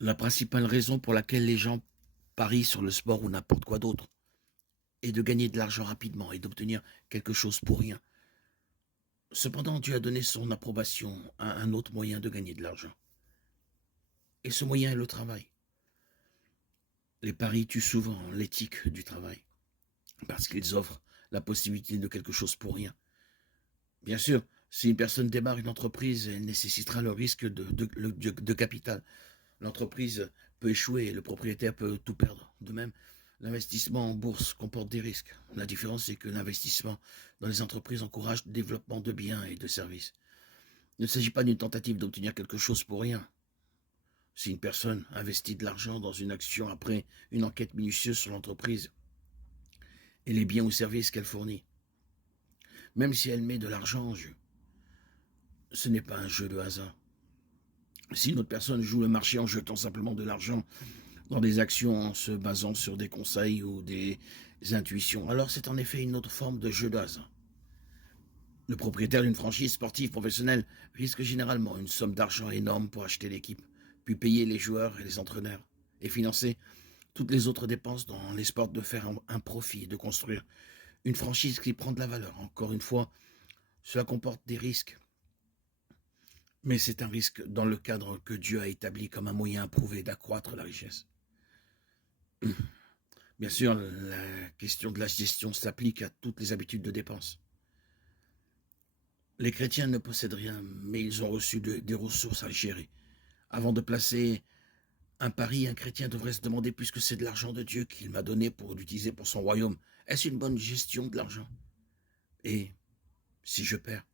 La principale raison pour laquelle les gens parient sur le sport ou n'importe quoi d'autre est de gagner de l'argent rapidement et d'obtenir quelque chose pour rien. Cependant, Dieu a donné son approbation à un autre moyen de gagner de l'argent. Et ce moyen est le travail. Les paris tuent souvent l'éthique du travail parce qu'ils offrent la possibilité de quelque chose pour rien. Bien sûr, si une personne démarre une entreprise, elle nécessitera le risque de capital. L'entreprise peut échouer et le propriétaire peut tout perdre. De même, l'investissement en bourse comporte des risques. La différence, c'est que l'investissement dans les entreprises encourage le développement de biens et de services. Il ne s'agit pas d'une tentative d'obtenir quelque chose pour rien. Si une personne investit de l'argent dans une action après une enquête minutieuse sur l'entreprise et les biens ou services qu'elle fournit, même si elle met de l'argent en jeu, ce n'est pas un jeu de hasard. Si une autre personne joue le marché en jetant simplement de l'argent dans des actions en se basant sur des conseils ou des intuitions, alors c'est en effet une autre forme de jeu de hasard. Le propriétaire d'une franchise sportive professionnelle risque généralement une somme d'argent énorme pour acheter l'équipe, puis payer les joueurs et les entraîneurs, et financer toutes les autres dépenses dans l'espoir de faire un profit et de construire une franchise qui prend de la valeur. Encore une fois, cela comporte des risques, mais c'est un risque dans le cadre que Dieu a établi comme un moyen approuvé d'accroître la richesse. Bien sûr, la question de la gestion s'applique à toutes les habitudes de dépenses. Les chrétiens ne possèdent rien, mais ils ont reçu des ressources à gérer. Avant de placer un pari, un chrétien devrait se demander, puisque c'est de l'argent de Dieu qu'il m'a donné pour l'utiliser pour son royaume, est-ce une bonne gestion de l'argent? Et si je perds,